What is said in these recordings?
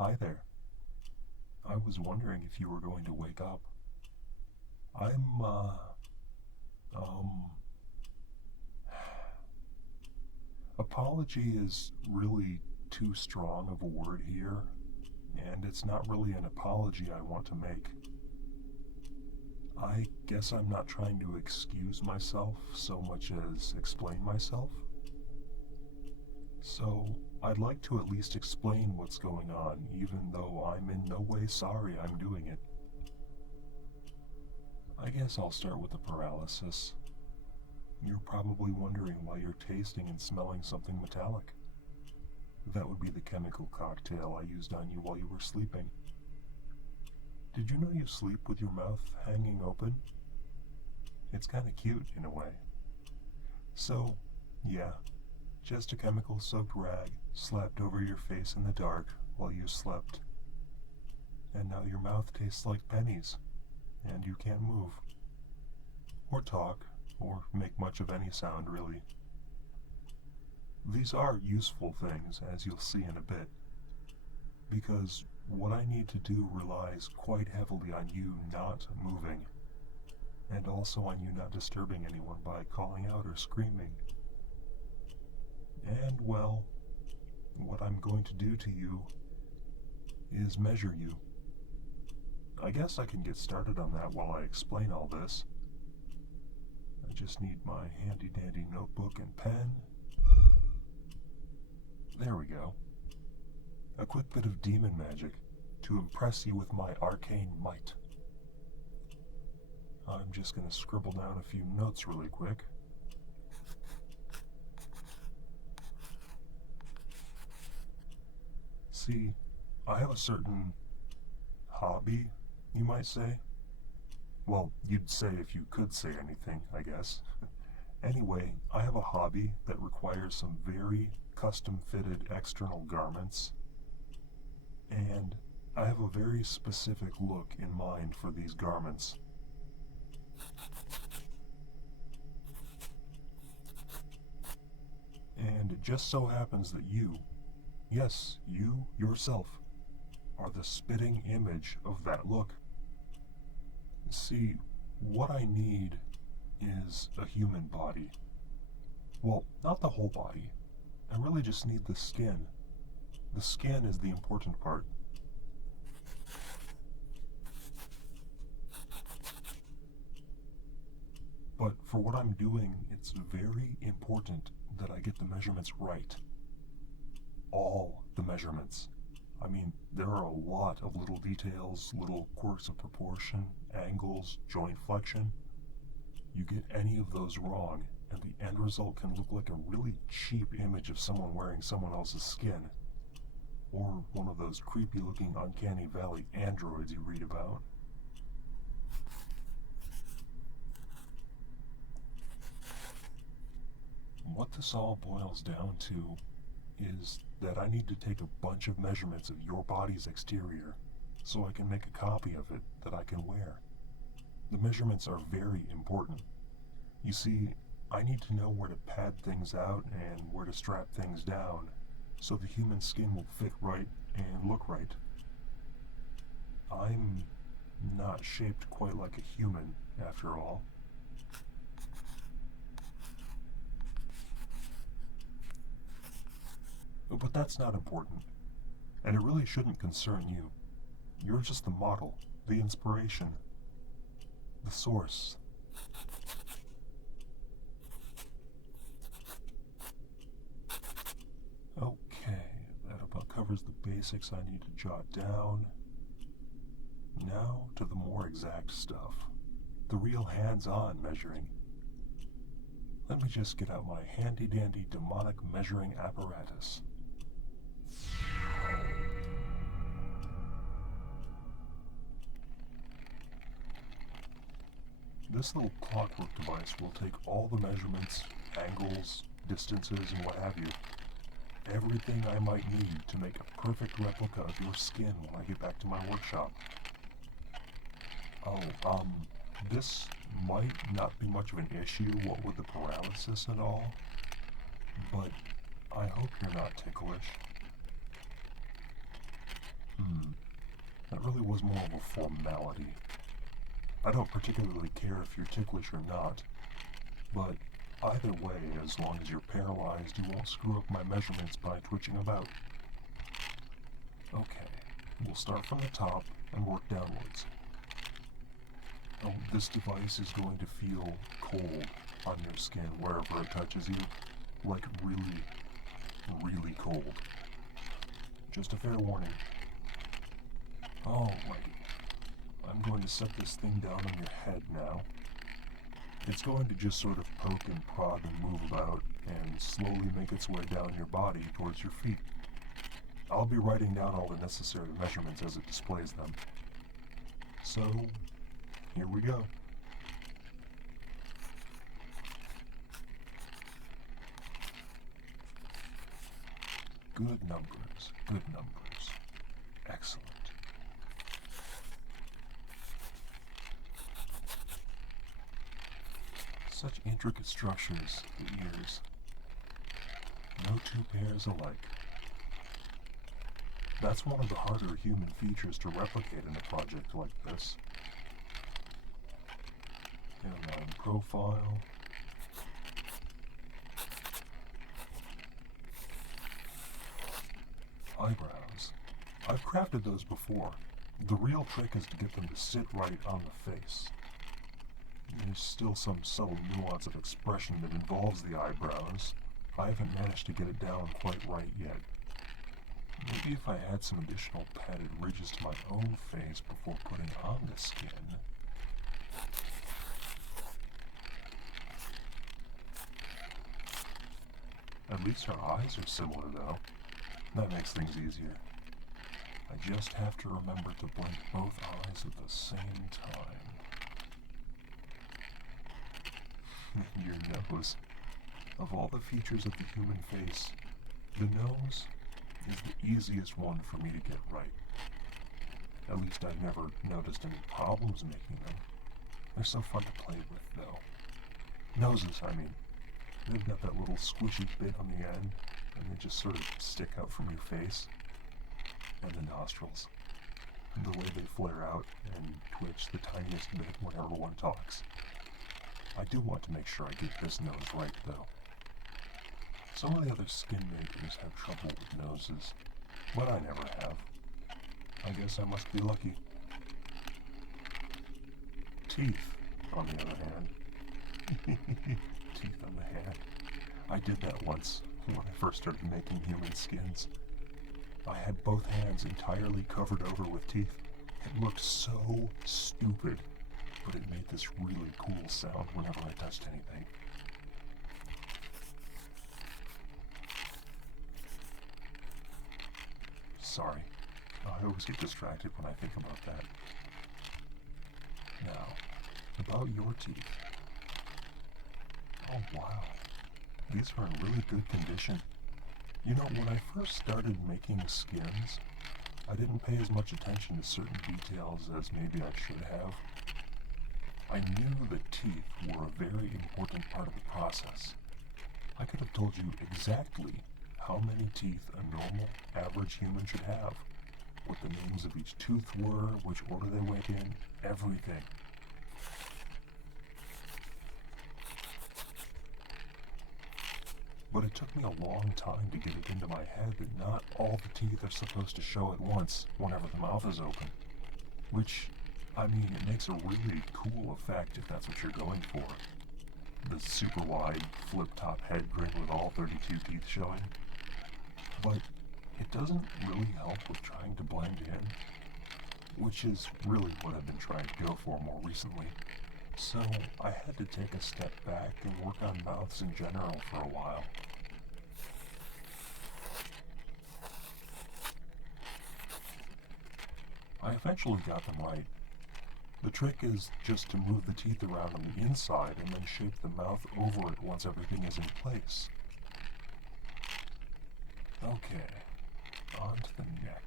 Hi there. I was wondering if you were going to wake up. I'm, apology is really too strong of a word here, and it's not really an apology I want to make. I guess I'm not trying to excuse myself so much as explain myself. So, I'd like to at least explain what's going on, even though I'm in no way sorry I'm doing it. I guess I'll start with the paralysis. You're probably wondering why you're tasting and smelling something metallic. That would be the chemical cocktail I used on you while you were sleeping. Did you know you sleep with your mouth hanging open? It's kinda cute in a way. So, yeah, just a chemical-soaked rag slapped over your face in the dark while you slept. And now your mouth tastes like pennies, and you can't move. Or talk, or make much of any sound, really. These are useful things, as you'll see in a bit, because what I need to do relies quite heavily on you not moving, and also on you not disturbing anyone by calling out or screaming. And, well, what I'm going to do to you is measure you. I guess I can get started on that while I explain all this. I just need my handy-dandy notebook and pen. There we go. A quick bit of demon magic to impress you with my arcane might. I'm just going to scribble down a few notes really quick. See, I have a certain hobby, you might say. Well, you'd say if you could say anything, I guess. Anyway, I have a hobby that requires some very custom-fitted external garments, and I have a very specific look in mind for these garments. And it just so happens that you, yes, you yourself, are the spitting image of that look. See, what I need is a human body. Well, not the whole body. I really just need the skin. The skin is the important part. But for what I'm doing, it's very important that I get the measurements right. All the measurements. I mean, there are a lot of little details, little quirks of proportion, angles, joint flexion. You get any of those wrong, and the end result can look like a really cheap image of someone wearing someone else's skin. Or one of those creepy-looking Uncanny Valley androids you read about. What this all boils down to is that I need to take a bunch of measurements of your body's exterior so I can make a copy of it that I can wear. The measurements are very important. You see, I need to know where to pad things out and where to strap things down so the human skin will fit right and look right. I'm not shaped quite like a human, after all. But that's not important, and it really shouldn't concern you. You're just the model, the inspiration, the source. Okay, that about covers the basics I need to jot down. Now to the more exact stuff, the real hands-on measuring. Let me just get out my handy-dandy demonic measuring apparatus. This little clockwork device will take all the measurements, angles, distances, and what have you. Everything I might need to make a perfect replica of your skin when I get back to my workshop. Oh, this might not be much of an issue, what with the paralysis and all, but I hope you're not ticklish. That really was more of a formality. I don't particularly care if you're ticklish or not, but either way, as long as you're paralyzed, you won't screw up my measurements by twitching about. Okay, we'll start from the top and work downwards. Now, this device is going to feel cold on your skin wherever it touches you, like really, really cold. Just a fair warning. Alrighty, I'm going to set this thing down on your head now. It's going to just sort of poke and prod and move about and slowly make its way down your body towards your feet. I'll be writing down all the necessary measurements as it displays them. So, here we go. Good numbers, good numbers. Excellent. Such intricate structures, the ears. No two pairs alike. That's one of the harder human features to replicate in a project like this. Hairline profile. Eyebrows. I've crafted those before. The real trick is to get them to sit right on the face. There's still some subtle nuance of expression that involves the eyebrows. I haven't managed to get it down quite right yet. Maybe if I add some additional padded ridges to my own face before putting on the skin. At least her eyes are similar though. That makes things easier. I just have to remember to blink both eyes at the same time. Your nose. Of all the features of the human face, the nose is the easiest one for me to get right. At least I've never noticed any problems making them. They're so fun to play with, though. Noses, I mean. They've got that little squishy bit on the end, and they just sort of stick out from your face. And the nostrils. The way they flare out and twitch the tiniest bit whenever one talks. I do want to make sure I get this nose right, though. Some of the other skin makers have trouble with noses, but I never have. I guess I must be lucky. Teeth, on the other hand. Teeth on the hand. I did that once, when I first started making human skins. I had both hands entirely covered over with teeth. It looked so stupid, but it made this really cool sound whenever I touched anything. Sorry, I always get distracted when I think about that. Now, about your teeth. Oh wow, these are in really good condition. You know, when I first started making skins, I didn't pay as much attention to certain details as maybe I should have. I knew that teeth were a very important part of the process. I could have told you exactly how many teeth a normal, average human should have, what the names of each tooth were, which order they went in, everything. But it took me a long time to get it into my head that not all the teeth are supposed to show at once whenever the mouth is open. Which, I mean, it makes a really cool effect if that's what you're going for. The super wide, flip-top head grin with all 32 teeth showing. But it doesn't really help with trying to blend in, which is really what I've been trying to go for more recently. So I had to take a step back and work on mouths in general for a while. I eventually got them right. The trick is just to move the teeth around on the inside and then shape the mouth over it once everything is in place. Okay, on to the neck.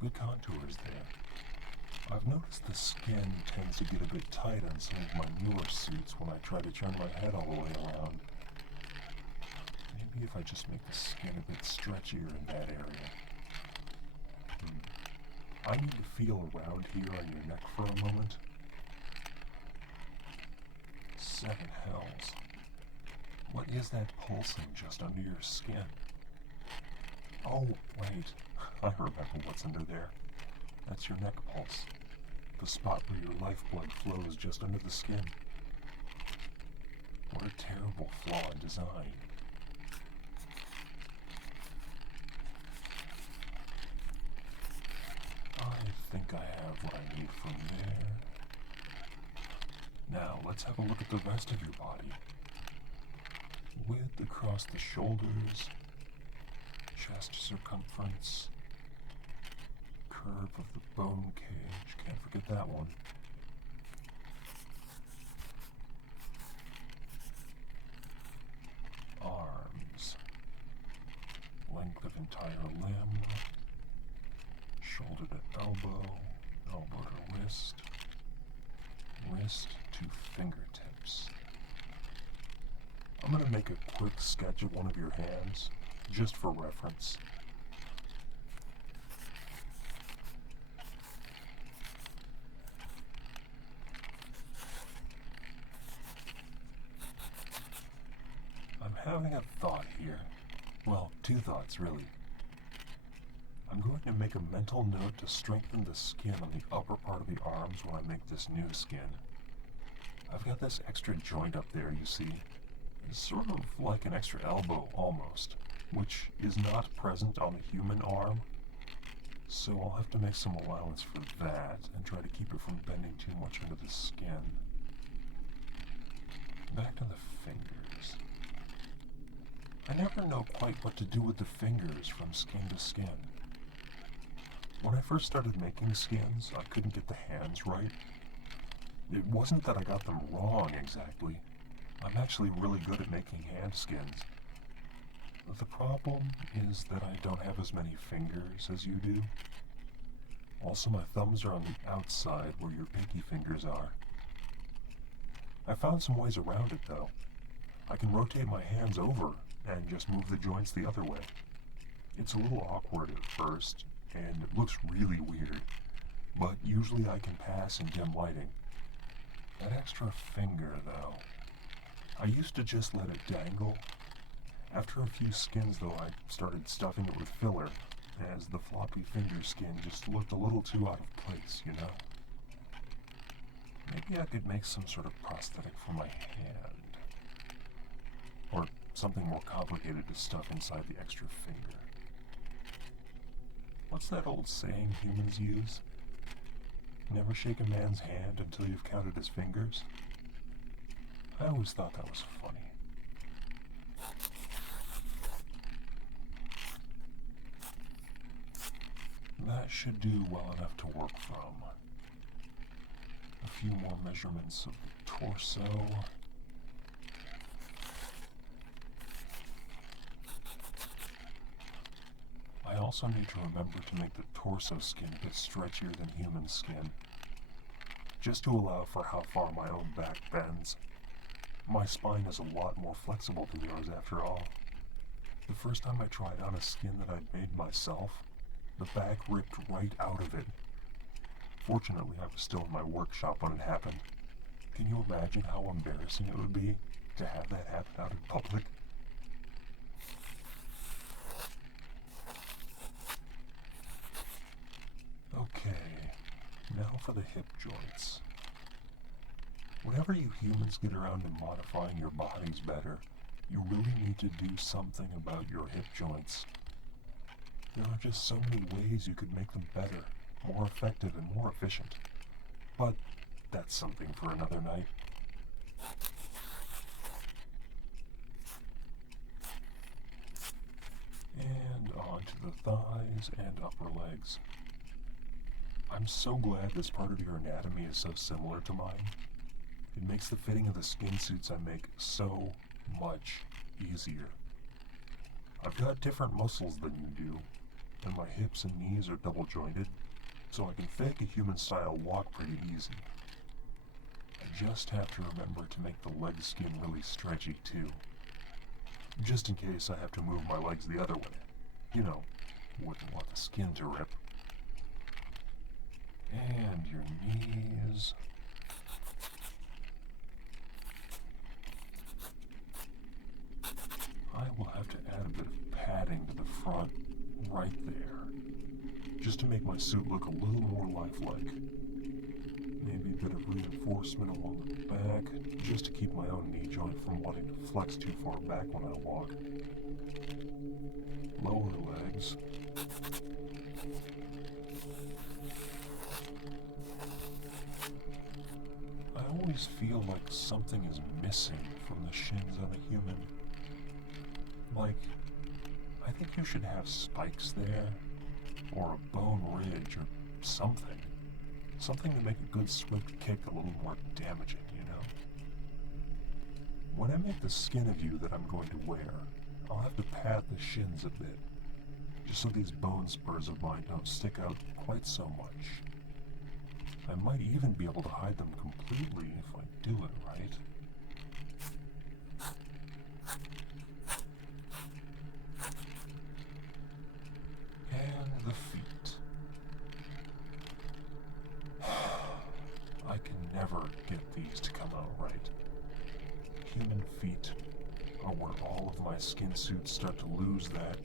Good contours there. I've noticed the skin tends to get a bit tight on some of my newer suits when I try to turn my head all the way around. Maybe if I just make the skin a bit stretchier in that area. I need to feel around here on your neck for a moment. 7 hells. What is that pulsing just under your skin? Oh, wait. I remember what's under there. That's your neck pulse. The spot where your lifeblood flows just under the skin. What a terrible flaw in design. I think I have what I need from there. Now, let's have a look at the rest of your body. Width across the shoulders, chest circumference, curve of the bone cage, can't forget that one. Arms, length of entire limb, shoulder to elbow, elbow to wrist, wrist to fingertips. I'm going to make a quick sketch of one of your hands, just for reference. I'm having a thought here. Well, 2 thoughts, really. I'm going to make a mental note to strengthen the skin on the upper part of the arms when I make this new skin. I've got this extra joint up there, you see. It's sort of like an extra elbow, almost, which is not present on the human arm. So I'll have to make some allowance for that and try to keep it from bending too much under the skin. Back to the fingers. I never know quite what to do with the fingers from skin to skin. When I first started making skins, I couldn't get the hands right. It wasn't that I got them wrong exactly. I'm actually really good at making hand skins. The problem is that I don't have as many fingers as you do. Also, my thumbs are on the outside where your pinky fingers are. I found some ways around it, though. I can rotate my hands over and just move the joints the other way. It's a little awkward at first, and it looks really weird, but usually I can pass in dim lighting. That extra finger, though. I used to just let it dangle. After a few skins, though, I started stuffing it with filler, as the floppy finger skin just looked a little too out of place, you know? Maybe I could make some sort of prosthetic for my hand. Or something more complicated to stuff inside the extra finger. What's that old saying humans use? Never shake a man's hand until you've counted his fingers? I always thought that was funny. That should do well enough to work from. A few more measurements of the torso. I also need to remember to make the torso skin a bit stretchier than human skin, just to allow for how far my own back bends. My spine is a lot more flexible than yours after all. The first time I tried on a skin that I'd made myself, the back ripped right out of it. Fortunately, I was still in my workshop when it happened. Can you imagine how embarrassing it would be to have that happen out in public? Okay, now for the hip joints. Whenever you humans get around to modifying your bodies better, you really need to do something about your hip joints. There are just so many ways you could make them better, more effective, and more efficient. But that's something for another night. And on to the thighs and upper legs. I'm so glad this part of your anatomy is so similar to mine. It makes the fitting of the skin suits I make so much easier. I've got different muscles than you do, and my hips and knees are double jointed, so I can fake a human-style walk pretty easy. I just have to remember to make the leg skin really stretchy too, just in case I have to move my legs the other way. You know, wouldn't want the skin to rip. And your knees. I will have to add a bit of padding to the front, right there, just to make my suit look a little more lifelike. Maybe a bit of reinforcement along the back, just to keep my own knee joint from wanting to flex too far back when I walk. Lower legs. I always feel like something is missing from the shins of a human. Like, I think you should have spikes there, or a bone ridge, or something. Something to make a good swift kick a little more damaging, you know? When I make the skin of you that I'm going to wear, I'll have to pad the shins a bit, just so these bone spurs of mine don't stick out quite so much. I might even be able to hide them completely if I do it right. And the feet. I can never get these to come out right. Human feet are where all of my skin suits start to lose that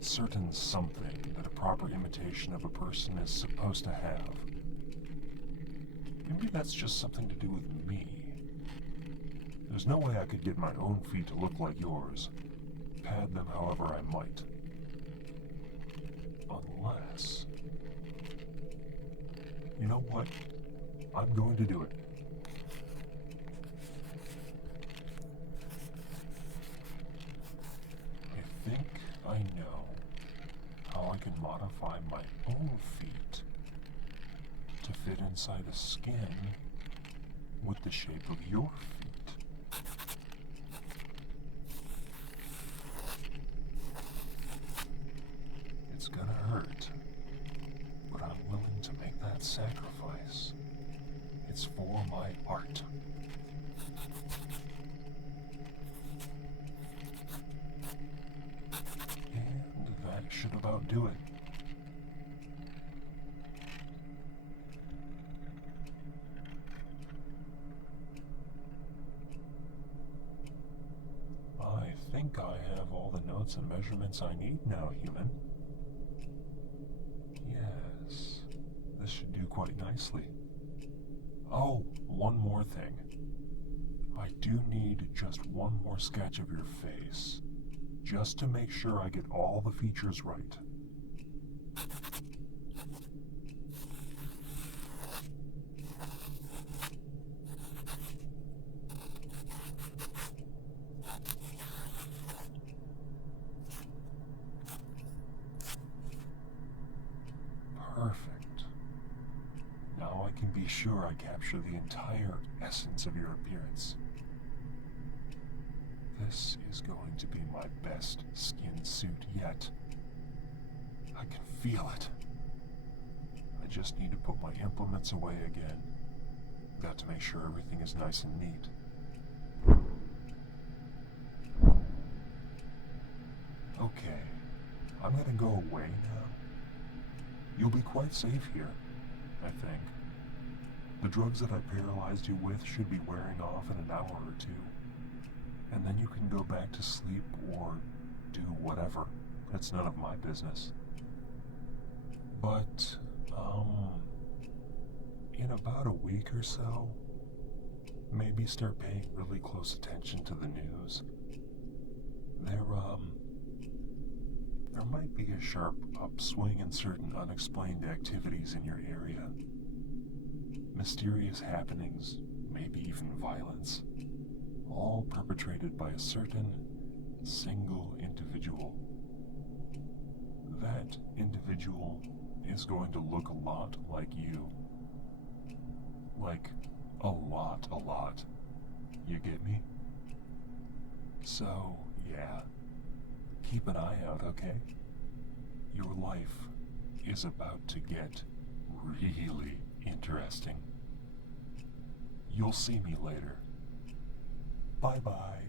certain something that a proper imitation of a person is supposed to have. Maybe that's just something to do with me. There's no way I could get my own feet to look like yours, pad them however I might. Unless... You know what? I'm going to do it. I think I know how I can modify my own feet to fit inside a skin with the shape of your feet. It's gonna hurt, but I'm willing to make that sacrifice. It's for my art. And that should about do it. I think I have all the notes and measurements I need now, human. Yes, this should do quite nicely. Oh, one more thing. I do need just one more sketch of your face, just to make sure I get all the features right. Perfect. Now I can be sure I capture the entire essence of your appearance. This is going to be my best skin suit yet. I can feel it. I just need to put my implements away again. Got to make sure everything is nice and neat. Okay, I'm gonna go away now. You'll be quite safe here, I think. The drugs that I paralyzed you with should be wearing off in an hour or two. And then you can go back to sleep or do whatever. It's none of my business. But, in about a week or so, maybe start paying really close attention to the news. There might be a sharp upswing in certain unexplained activities in your area. Mysterious happenings, maybe even violence, all perpetrated by a certain single individual. That individual is going to look a lot like you. Like, a lot. You get me? So, yeah. Keep an eye out, okay? Your life is about to get really interesting. You'll see me later. Bye-bye.